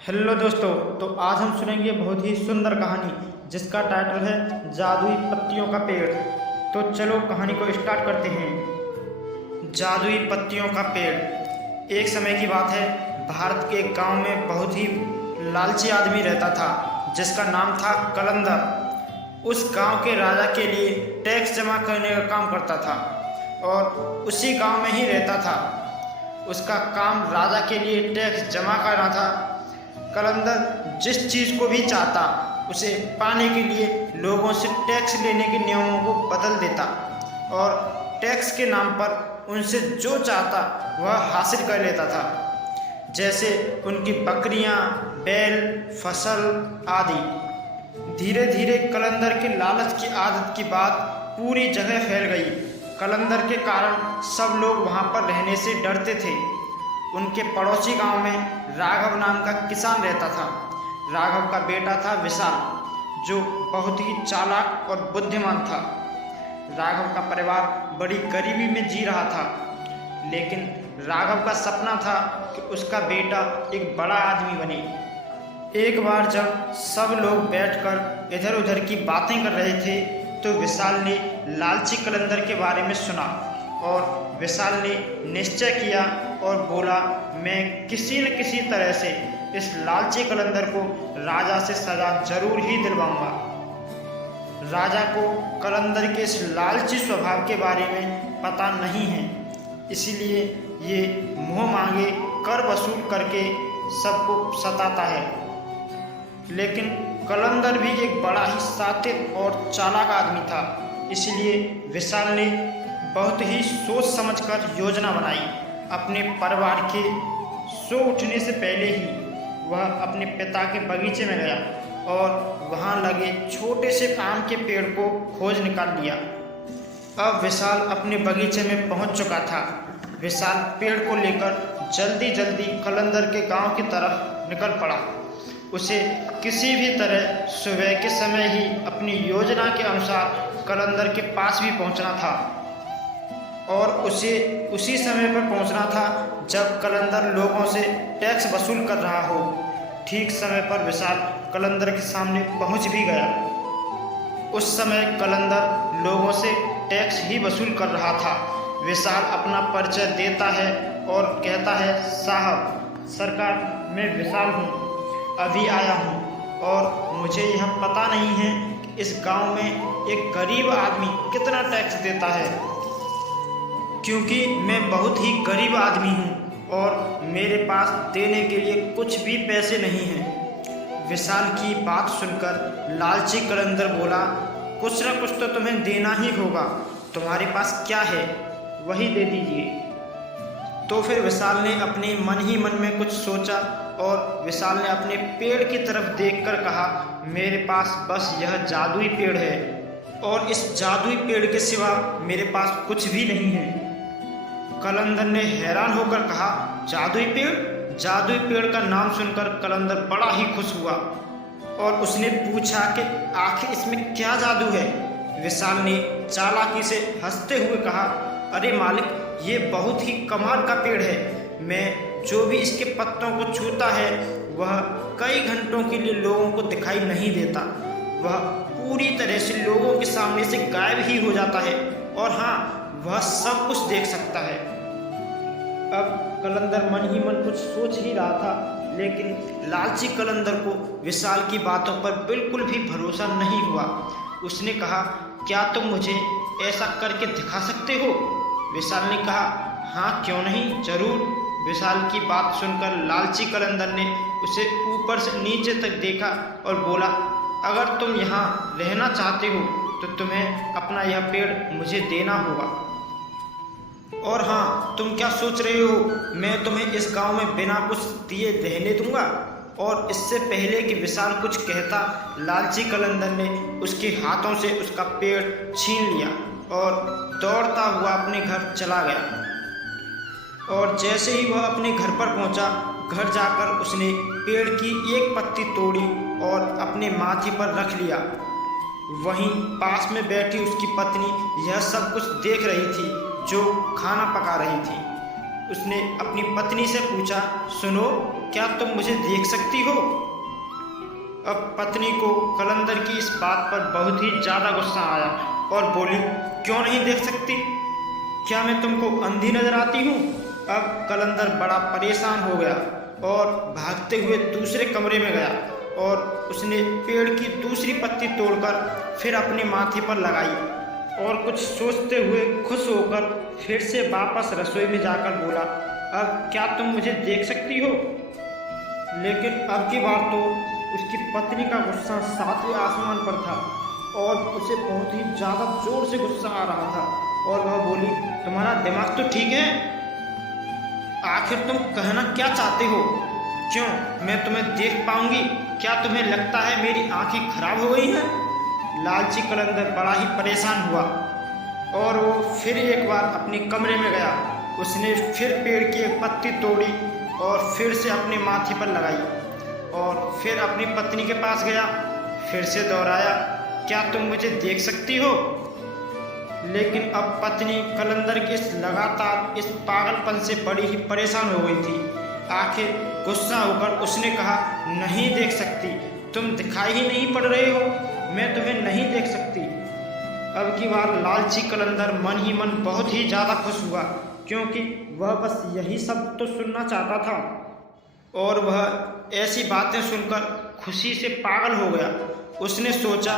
Hello दोस्तों। तो आज हम सुनेंगे बहुत ही सुंदर कहानी जिसका टाइटल है जादुई पत्तियों का पेड़। तो चलो कहानी को स्टार्ट करते हैं। जादुई पत्तियों का पेड़। एक समय की बात है, भारत के एक गांव में बहुत ही लालची आदमी रहता था जिसका नाम था कलंदर। उस गांव के राजा के लिए टैक्स जमा करने का काम करता था और उसी गांव में ही रहता था। उसका काम राजा के लिए टैक्स जमा करना था। कलंदर जिस चीज़ को भी चाहता उसे पाने के लिए लोगों से टैक्स लेने के नियमों को बदल देता और टैक्स के नाम पर उनसे जो चाहता वह हासिल कर लेता था, जैसे उनकी बकरियां, बैल, फसल आदि। धीरे धीरे कलंदर के लालच की आदत की बात पूरी जगह फैल गई। कलंदर के कारण सब लोग वहां पर रहने से डरते थे। उनके पड़ोसी गांव में राघव नाम का किसान रहता था। राघव का बेटा था विशाल, जो बहुत ही चालाक और बुद्धिमान था। राघव का परिवार बड़ी गरीबी में जी रहा था, लेकिन राघव का सपना था कि उसका बेटा एक बड़ा आदमी बने। एक बार जब सब लोग बैठकर इधर उधर की बातें कर रहे थे तो विशाल ने लालची कलंदर के बारे में सुना और विशाल ने निश्चय किया और बोला, मैं किसी न किसी तरह से इस लालची कलंदर को राजा से सजा जरूर ही दिलवाऊंगा। राजा को कलंदर के इस लालची स्वभाव के बारे में पता नहीं है, इसलिए ये मुंह मांगे कर वसूल करके सबको सताता है। लेकिन कलंदर भी एक बड़ा ही शातिर और चालाक आदमी था, इसलिए विशाल ने बहुत ही सोच समझकर योजना बनाई। अपने परिवार के सो उठने से पहले ही वह अपने पिता के बगीचे में गया और वहां लगे छोटे से आम के पेड़ को खोज निकाल लिया। अब विशाल अपने बगीचे में पहुंच चुका था। विशाल पेड़ को लेकर जल्दी जल्दी कलंदर के गांव की तरफ निकल पड़ा। उसे किसी भी तरह सुबह के समय ही अपनी योजना के अनुसार कलंदर के पास भी पहुंचना था और उसे उसी समय पर पहुंचना था जब कलंदर लोगों से टैक्स वसूल कर रहा हो। ठीक समय पर विशाल कलंदर के सामने पहुंच भी गया। उस समय कलंदर लोगों से टैक्स ही वसूल कर रहा था। विशाल अपना परिचय देता है और कहता है, साहब सरकार, मैं विशाल हूँ, अभी आया हूँ और मुझे यह पता नहीं है कि इस गांव में एक गरीब आदमी कितना टैक्स देता है, क्योंकि मैं बहुत ही गरीब आदमी हूँ और मेरे पास देने के लिए कुछ भी पैसे नहीं हैं। विशाल की बात सुनकर लालची कलंदर बोला, कुछ न कुछ तो तुम्हें देना ही होगा, तुम्हारे पास क्या है वही दे दीजिए। तो फिर विशाल ने अपने मन ही मन में कुछ सोचा और विशाल ने अपने पेड़ की तरफ देखकर कहा, मेरे पास बस यह जादुई पेड़ है और इस जादुई पेड़ के सिवा मेरे पास कुछ भी नहीं है। कलंदर ने हैरान होकर कहा, जादुई पेड़? जादुई पेड़ का नाम सुनकर कलंदर बड़ा ही खुश हुआ और उसने पूछा कि आखिर इसमें क्या जादू है। विशाल ने चालाकी से हंसते हुए कहा, अरे मालिक, ये बहुत ही कमाल का पेड़ है। मैं जो भी इसके पत्तों को छूता है वह कई घंटों के लिए लोगों को दिखाई नहीं देता। वह पूरी तरह से लोगों के सामने से गायब ही हो जाता है और हाँ, वह सब कुछ देख सकता है। अब कलंदर मन ही मन कुछ सोच ही रहा था, लेकिन लालची कलंदर को विशाल की बातों पर बिल्कुल भी भरोसा नहीं हुआ। उसने कहा, क्या तुम मुझे ऐसा करके दिखा सकते हो? विशाल ने कहा, हाँ क्यों नहीं, जरूर। विशाल की बात सुनकर लालची कलंदर ने उसे ऊपर से नीचे तक देखा और बोला, अगर तुम यहाँ रहना चाहते हो तो तुम्हें अपना यह पेड़ मुझे देना होगा। और हाँ, तुम क्या सोच रहे हो, मैं तुम्हें इस गांव में बिना कुछ दिए रहने दूंगा? और इससे पहले कि विशाल कुछ कहता, लालची कलंदर ने उसके हाथों से उसका पेड़ छीन लिया और दौड़ता हुआ अपने घर चला गया। और जैसे ही वह अपने घर पर पहुंचा, घर जाकर उसने पेड़ की एक पत्ती तोड़ी और अपने माथे पर रख लिया। वहीं पास में बैठी उसकी पत्नी यह सब कुछ देख रही थी, जो खाना पका रही थी। उसने अपनी पत्नी से पूछा, सुनो, क्या तुम मुझे देख सकती हो? अब पत्नी को कलंदर की इस बात पर बहुत ही ज़्यादा गुस्सा आया और बोली, क्यों नहीं देख सकती? क्या मैं तुमको अंधी नजर आती हूँ? अब कलंदर बड़ा परेशान हो गया और भागते हुए दूसरे कमरे में गया और उसने पेड़ की दूसरी पत्ती तोड़कर फिर अपने माथे पर लगाई और कुछ सोचते हुए खुश होकर फिर से वापस रसोई में जाकर बोला, अब क्या तुम मुझे देख सकती हो? लेकिन अब की बार तो उसकी पत्नी का गुस्सा सातवें आसमान पर था और उसे बहुत ही ज़्यादा जोर से गुस्सा आ रहा था और वह बोली, तुम्हारा दिमाग तो ठीक है? आखिर तुम कहना क्या चाहते हो? क्यों मैं तुम्हें देख पाऊंगी? क्या तुम्हें लगता है मेरी आंखें खराब हो गई हैं? लालची कलंदर बड़ा ही परेशान हुआ और वो फिर एक बार अपने कमरे में गया। उसने फिर पेड़ की एक पत्ती तोड़ी और फिर से अपने माथे पर लगाई और फिर अपनी पत्नी के पास गया, फिर से दोहराया, क्या तुम मुझे देख सकती हो? लेकिन अब पत्नी कलंदर के इस पागलपन से बड़ी ही परेशान हो गई थी। आखिर गुस्सा होकर उसने कहा, नहीं देख सकती? तुम दिखाई ही नहीं पड़ रहे हो, मैं तुम्हें नहीं देख सकती। अब की बार लालची कलंदर मन ही मन बहुत ही ज़्यादा खुश हुआ क्योंकि वह बस यही सब तो सुनना चाहता था और वह ऐसी बातें सुनकर खुशी से पागल हो गया। उसने सोचा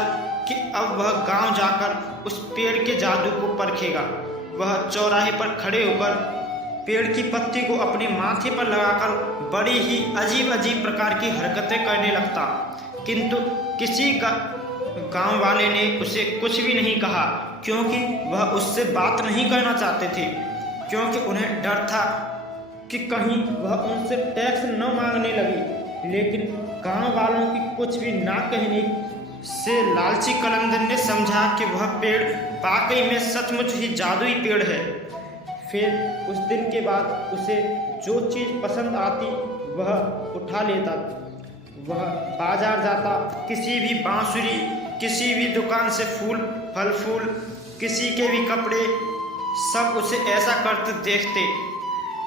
कि अब वह गांव जाकर उस पेड़ के जादू को परखेगा। वह चौराहे पर खड़े होकर पेड़ की पत्ती को अपने माथे पर लगाकर बड़ी ही अजीब अजीब प्रकार की हरकतें करने लगता, किंतु किसी गांव वाले ने उसे कुछ भी नहीं कहा क्योंकि वह उससे बात नहीं करना चाहते थे, क्योंकि उन्हें डर था कि कहीं वह उनसे टैक्स न मांगने लगी। लेकिन गांव वालों की कुछ भी ना कहने से लालची कलंदर ने समझा कि वह पेड़ वाकई में सचमुच ही जादुई पेड़ है। फिर उस दिन के बाद उसे जो चीज़ पसंद आती वह उठा लेता। वह बाजार जाता, किसी भी बांसुरी, किसी भी दुकान से फल फूल, किसी के भी कपड़े, सब उसे ऐसा करते देखते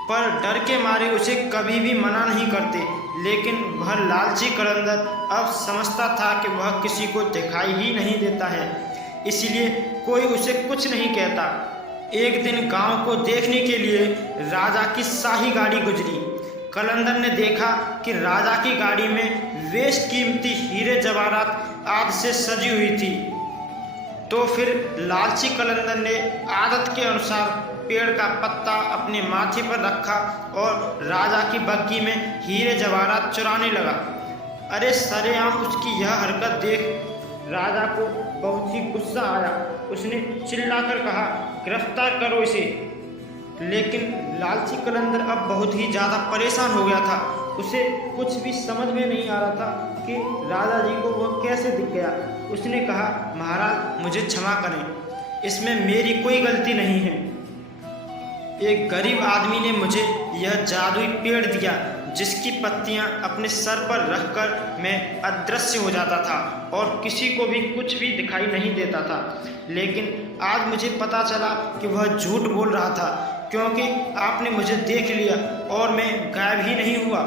पर डर के मारे उसे कभी भी मना नहीं करते। लेकिन वह लालची कलंदर अब समझता था कि वह किसी को दिखाई ही नहीं देता है, इसलिए कोई उसे कुछ नहीं कहता। एक दिन गांव को देखने के लिए राजा की शाही गाड़ी गुजरी। कलंदर ने देखा कि राजा की गाड़ी में बेशकीमती हीरे जवाहरात आदि से सजी हुई थी। तो फिर लालची कलंदर ने आदत के अनुसार पेड़ का पत्ता अपने माथे पर रखा और राजा की बग्गी में हीरे जवाहरात चुराने लगा। अरे सरेआम उसकी यह हरकत देख राजा को बहुत ही गुस्सा आया। उसने चिल्लाकर कहा, गिरफ्तार करो इसे। लेकिन लालची कलंदर अब बहुत ही ज़्यादा परेशान हो गया था। उसे कुछ भी समझ में नहीं आ रहा था कि राजा जी को वह कैसे दिख गया। उसने कहा, महाराज मुझे क्षमा करें, इसमें मेरी कोई गलती नहीं है। एक गरीब आदमी ने मुझे यह जादुई पेड़ दिया जिसकी पत्तियां अपने सर पर रखकर मैं अदृश्य हो जाता था और किसी को भी कुछ भी दिखाई नहीं देता था। लेकिन आज मुझे पता चला कि वह झूठ बोल रहा था, क्योंकि आपने मुझे देख लिया और मैं गायब ही नहीं हुआ।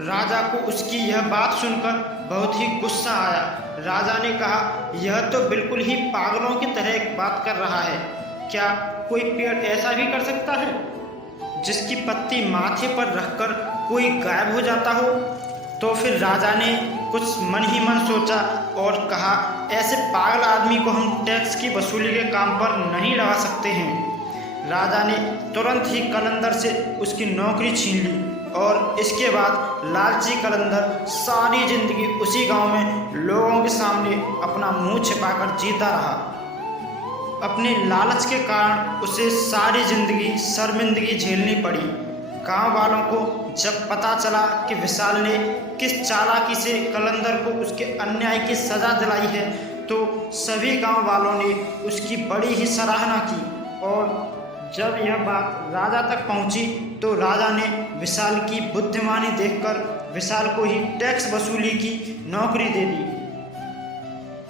राजा को उसकी यह बात सुनकर बहुत ही गुस्सा आया। राजा ने कहा, यह तो बिल्कुल ही पागलों की तरह एक बात कर रहा है। क्या कोई पेड़ ऐसा भी कर सकता है जिसकी पत्ती माथे पर रखकर कोई गायब हो जाता हो? तो फिर राजा ने कुछ मन ही मन सोचा और कहा, ऐसे पागल आदमी को हम टैक्स की वसूली के काम पर नहीं लगा सकते हैं। राजा ने तुरंत ही कलंदर से उसकी नौकरी छीन ली और इसके बाद लालची कलंदर सारी जिंदगी उसी गांव में लोगों के सामने अपना मुंह छिपाकर जीता रहा। अपने लालच के कारण उसे सारी जिंदगी शर्मिंदगी झेलनी पड़ी। गांव वालों को जब पता चला कि विशाल ने किस चालाकी से कलंदर को उसके अन्याय की सज़ा दिलाई है, तो सभी गांव वालों ने उसकी बड़ी ही सराहना की। और जब यह बात राजा तक पहुंची तो राजा ने विशाल की बुद्धिमानी देखकर विशाल को ही टैक्स वसूली की नौकरी दे दी।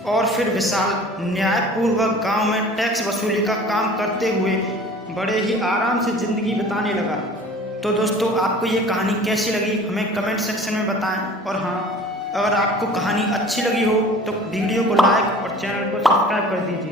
और फिर विशाल न्यायपूर्वक गांव में टैक्स वसूली का काम करते हुए बड़े ही आराम से ज़िंदगी बिताने लगा। तो दोस्तों आपको ये कहानी कैसी लगी हमें कमेंट सेक्शन में बताएं। और हाँ, अगर आपको कहानी अच्छी लगी हो तो वीडियो को लाइक और चैनल को सब्सक्राइब कर दीजिए।